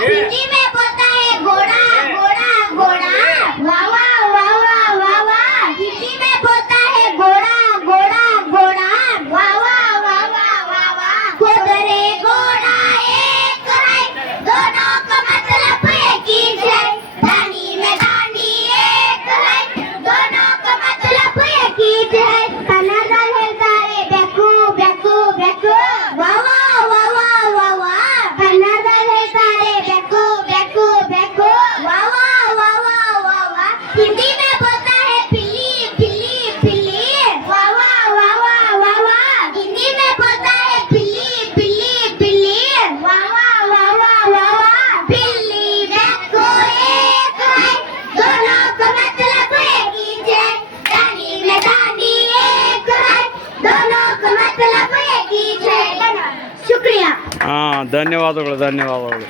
हिंदी में बोलता है घोड़ा घोड़ा घोड़ा वाह वाह वाह वाह वाह वाह हिंदी में बोलता है घोड़ा घोड़ा घोड़ा वाह वाह वाह वाह वाह वाह खुद रे घोड़ा एक है दोनों का मतलब एक ही है दानी में दानी एक है दोनों का मतलब एक ही है कन्नड़ ಹೇಳ್ತಾರೆ ಬೆಕ್ಕು ಬೆಕ್ಕು ಬೆಕ್ಕು ವಾಹ ವಾಹ ವಾಹ ವಾಹ ವಾಹ ಕನ್ನಡ ಹೇಳ್ತಾರೆ ಬೆಕ್ಕು ಬೆಕ್ಕು ಬೆಕ್ಕು ವಾಹ ವಾಹ ವಾಹ ವಾಹ ವಾಹ ಹಿಂದಿ में बोलता है बिल्ली बिल्ली बिल्ली वाह वाह वाह वाह वाह वाह हिंदी में बोलता है बिल्ली बिल्ली बिल्ली वाह वाह वाह वाह वाह वाह बिल्ली बेक्कू एक है दोनों का मतलब एक ही है दानी में दानी एक है दोनों का मतलब एक ही है शुक्रिया ಧನ್ಯವಾದಗಳು ಧನ್ಯವಾದಗಳು